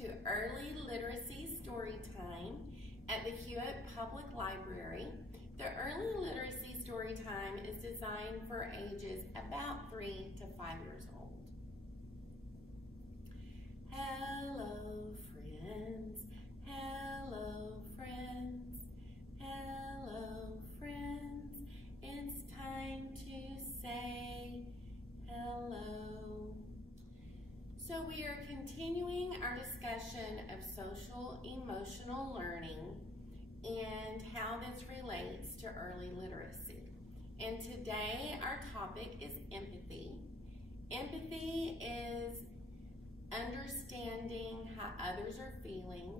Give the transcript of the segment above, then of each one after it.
to Early Literacy Storytime at the Hewitt Public Library. The Early Literacy Storytime is designed for ages about 3 to 5 years old. Hello, friends. Hello, friends. Hello, friends. It's time to say hello. So we are continuing our discussion of social emotional learning and how this relates to early literacy. And today our topic is empathy. Empathy is understanding how others are feeling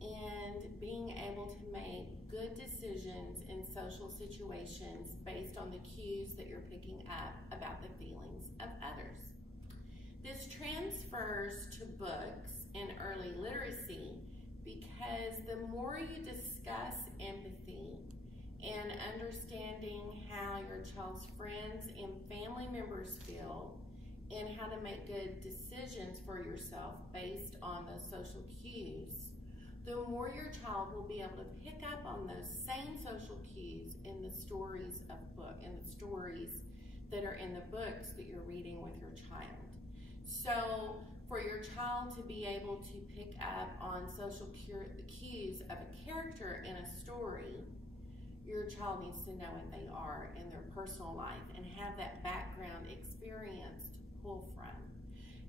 and being able to make good decisions in social situations based on the cues that you're picking up about the feelings of others. This transfers to books in early literacy because the more you discuss empathy and understanding how your child's friends and family members feel and how to make good decisions for yourself based on those social cues, the more your child will be able to pick up on those same social cues in the stories that are in the books that you're reading with your child. So for your child to be able to pick up on social cues of a character in a story, your child needs to know what they are in their personal life and have that background experience to pull from.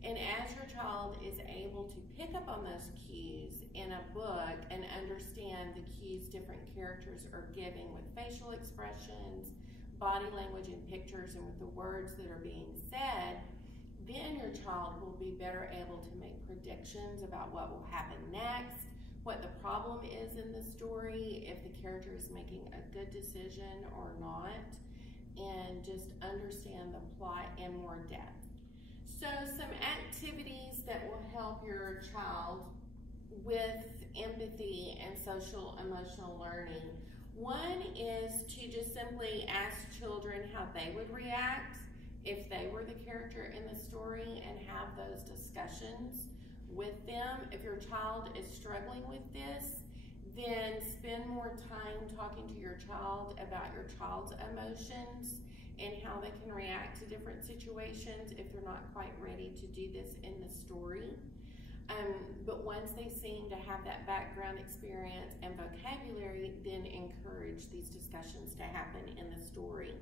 And as your child is able to pick up on those cues in a book and understand the cues different characters are giving with facial expressions, body language and pictures, and with the words that are being said, then your child will be better able to make predictions about what will happen next, what the problem is in the story, if the character is making a good decision or not, and just understand the plot in more depth. So some activities that will help your child with empathy and social emotional learning. One is to just simply ask children how they would react if they were the character in the story and have those discussions with them. If your child is struggling with this, then spend more time talking to your child about your child's emotions and how they can react to different situations if they're not quite ready to do this in the story. But once they seem to have that background experience and vocabulary, then encourage these discussions to happen in the story.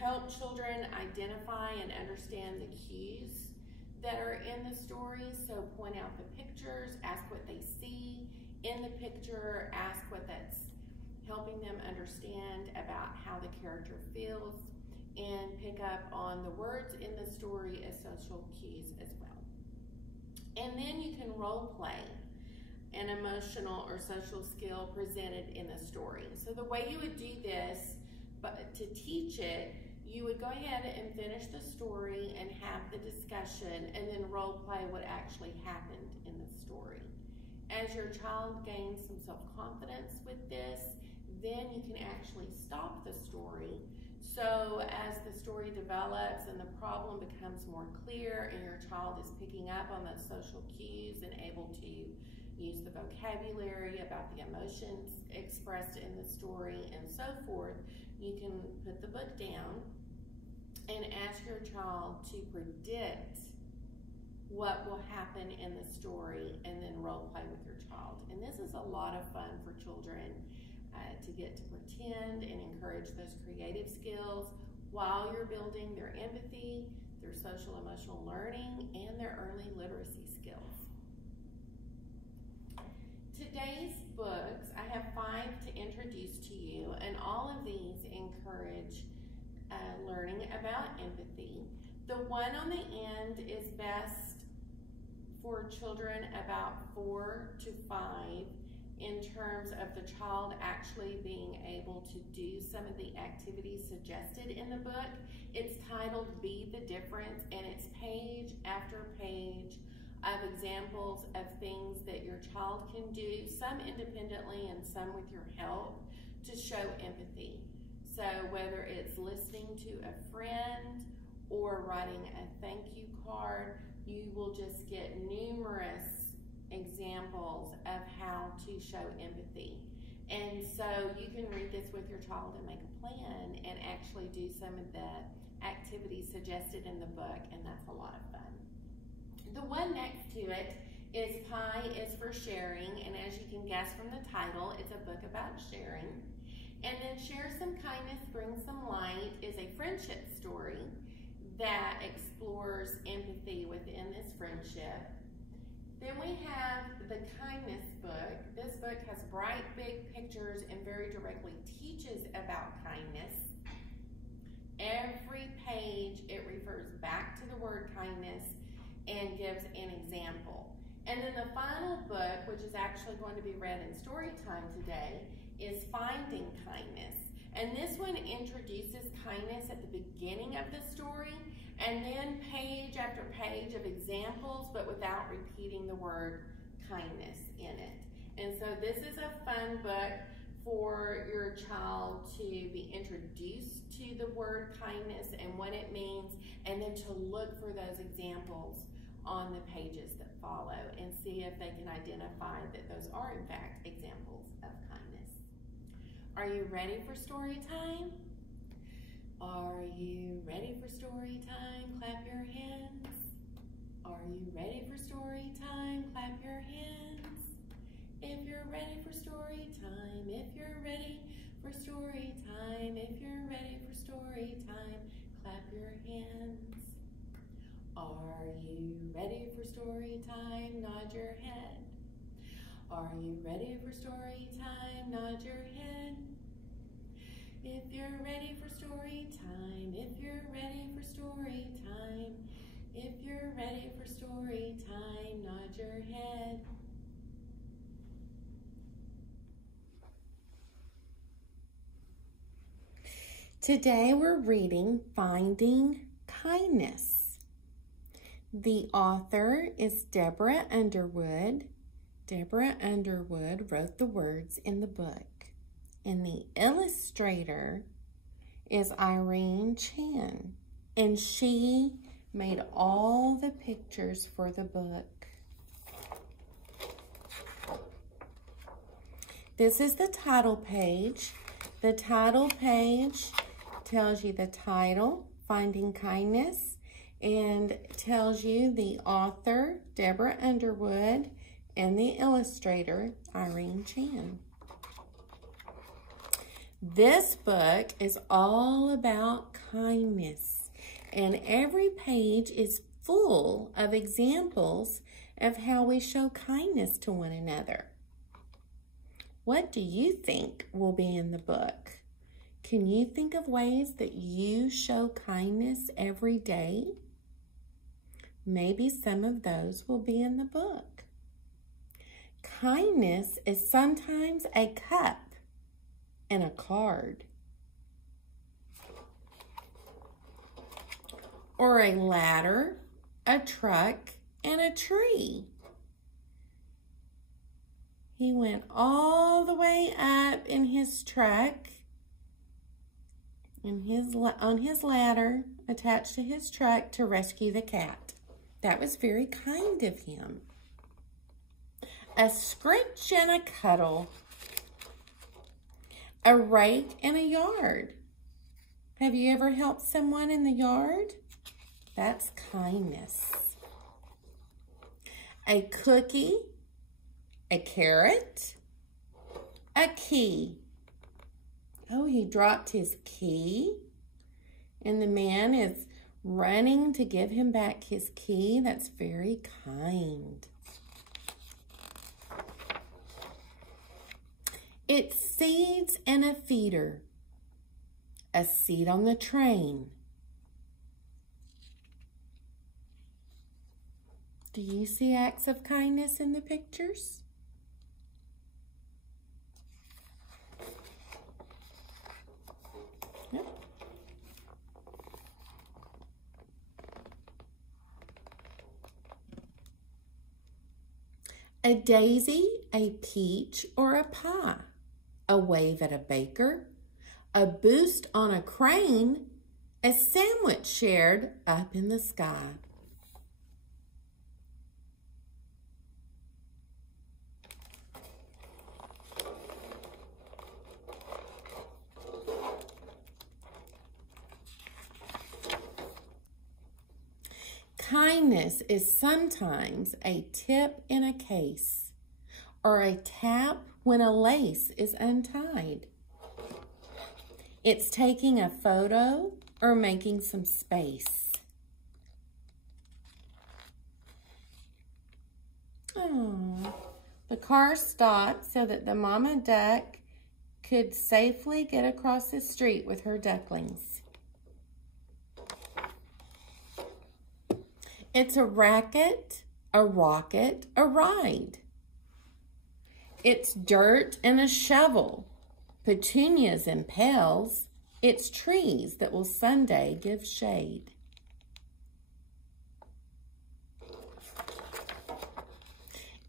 Help children identify and understand the cues that are in the story. So point out the pictures, ask what they see in the picture, ask what that's helping them understand about how the character feels, and pick up on the words in the story as social cues as well. And then you can role play an emotional or social skill presented in the story. So the way you would do this, but to teach it, you would go ahead and finish the story and have the discussion and then role play what actually happened in the story. As your child gains some self-confidence with this, then you can actually stop the story. So as the story develops and the problem becomes more clear and your child is picking up on those social cues and able to use the vocabulary about the emotions expressed in the story and so forth, you can put the book down and ask your child to predict what will happen in the story and then role play with your child. And this is a lot of fun for children to get to pretend and encourage those creative skills while you're building their empathy, their social emotional learning, and their early literacy skills. Today's books, I have 5 to introduce to you, and all of these encourage learning about empathy. The one on the end is best for children about 4 to 5 in terms of the child actually being able to do some of the activities suggested in the book. It's titled Be the Difference, and it's page after page of examples of things that your child can do, some independently and some with your help, to show empathy. So whether it's listening to a friend or writing a thank you card, you will just get numerous examples of how to show empathy. And so you can read this with your child and make a plan and actually do some of the activities suggested in the book, and that's a lot of fun. The one next to it is Pi is for Sharing, and as you can guess from the title, it's a book about sharing. And then Share Some Kindness, Bring Some Light is a friendship story that explores empathy within this friendship. Then we have the Kindness book. This book has bright, big pictures and very directly teaches about kindness. Every page, it refers back to the word kindness and gives an example. And then the final book, which is actually going to be read in story time today, is Finding Kindness. And this one introduces kindness at the beginning of the story, and then page after page of examples, but without repeating the word kindness in it. And so this is a fun book for your child to be introduced to the word kindness and what it means, and then to look for those examples on the pages that follow and see if they can identify that those are in fact examples of kindness. Are you ready for story time? Are you ready for story time? Clap your hands. Are you ready for story time? Clap your hands. If you're ready for story time, if you're ready for story time, if you're ready for story time, clap your hands. Are you ready for story time? Nod your head. Are you ready for story time? Nod your head. If you're ready for story time, if you're ready for story time, if you're ready for story time, nod your head. Today we're reading Finding Kindness. The author is Deborah Underwood. Deborah Underwood wrote the words in the book. And the illustrator is Irene Chan. And she made all the pictures for the book. This is the title page. The title page tells you the title, Finding Kindness, and tells you the author, Deborah Underwood, and the illustrator, Irene Chan. This book is all about kindness, and every page is full of examples of how we show kindness to one another. What do you think will be in the book? Can you think of ways that you show kindness every day? Maybe some of those will be in the book. Kindness is sometimes a cup and a card, or a ladder, a truck, and a tree. He went all the way up in his truck, on his ladder attached to his truck to rescue the cat. That was very kind of him. A scritch and a cuddle. A rake and a yard. Have you ever helped someone in the yard? That's kindness. A cookie, a carrot, a key. Oh, he dropped his key, and the man is running to give him back his key. That's very kind. It's seeds and a feeder, a seat on the train. Do you see acts of kindness in the pictures? Yep. A daisy, a peach, or a pie. A wave at a baker, a boost on a crane, a sandwich shared up in the sky. Kindness is sometimes a tip in a case or a tap when a lace is untied. It's taking a photo or making some space. Oh, the car stopped so that the mama duck could safely get across the street with her ducklings. It's a racket, a rocket, a ride. It's dirt and a shovel, petunias and pails. It's trees that will someday give shade.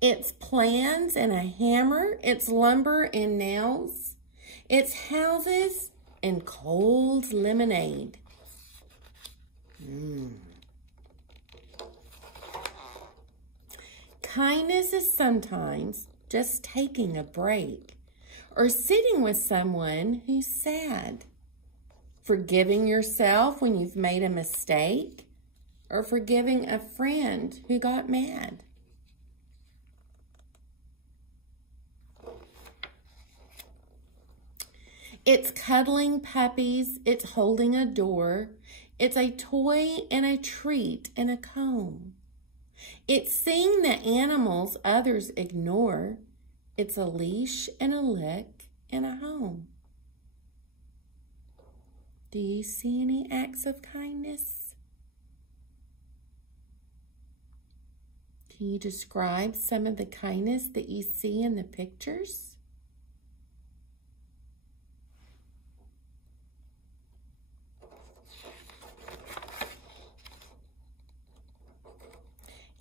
It's plans and a hammer. It's lumber and nails. It's houses and cold lemonade. Kindness is sometimes just taking a break or sitting with someone who's sad. Forgiving yourself when you've made a mistake or forgiving a friend who got mad. It's cuddling puppies. It's holding a door. It's a toy and a treat and a comb. It's seeing the animals others ignore. It's a leash and a lick and a home. Do you see any acts of kindness? Can you describe some of the kindness that you see in the pictures?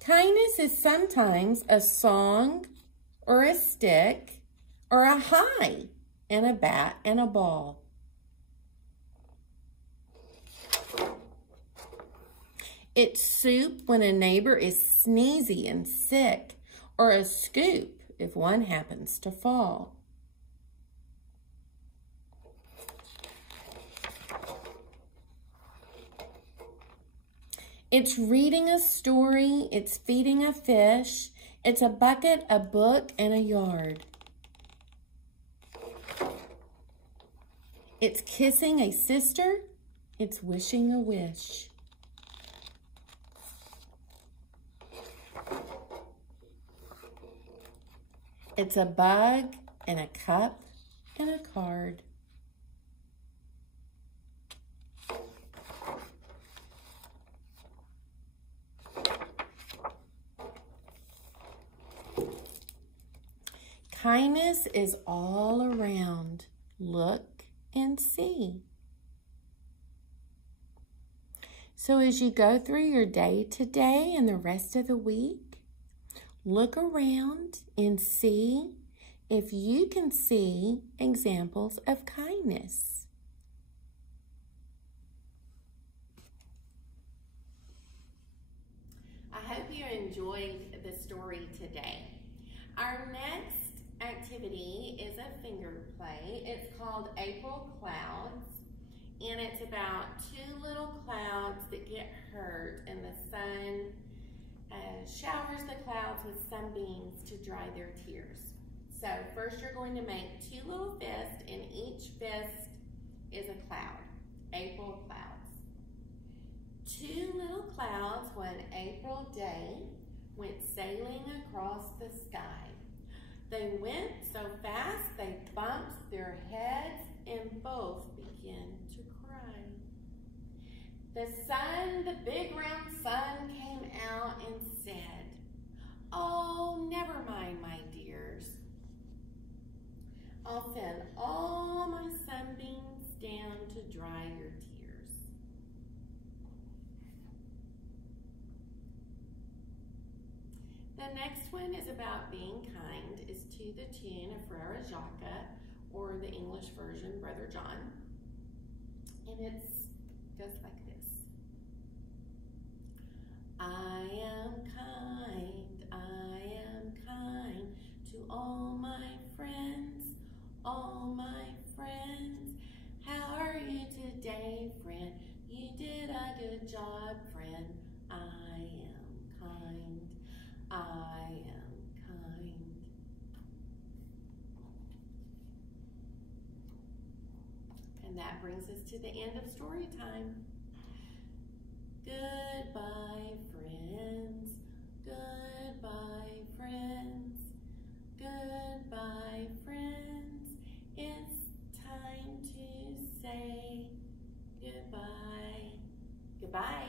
Kindness is sometimes a song or a stick or a hi and a bat and a ball. It's soup when a neighbor is sneezy and sick, or a scoop if one happens to fall. It's reading a story, it's feeding a fish, it's a bucket, a book, and a yard. It's kissing a sister, it's wishing a wish. It's a bug and a cup and a card. Kindness is all around. Look and see. So as you go through your day today and the rest of the week, look around and see if you can see examples of kindness. I hope you enjoyed the story today. Our next activity is a finger play. It's called April Clouds, and it's about two little clouds that get hurt and the sun showers the clouds with sunbeams to dry their tears. So first you're going to make two little fists, and each fist is a cloud. April clouds. Two little clouds one April day went sailing across the sky. They went so fast they bumped their heads and both began to cry. The sun, the big round sun, came out and said, "Oh, never mind, my dears. I'll send all my sunbeams down to dry your tears." The next one is about being kind, is to the tune of Frere Jacques, or the English version, Brother John. And it goes like this. I am kind to all my friends, all my friends. How are you today, friend? You did a good job, friend. I am kind. I am kind. And that brings us to the end of story time. Goodbye, friends. Goodbye, friends. Goodbye, friends. It's time to say goodbye. Goodbye.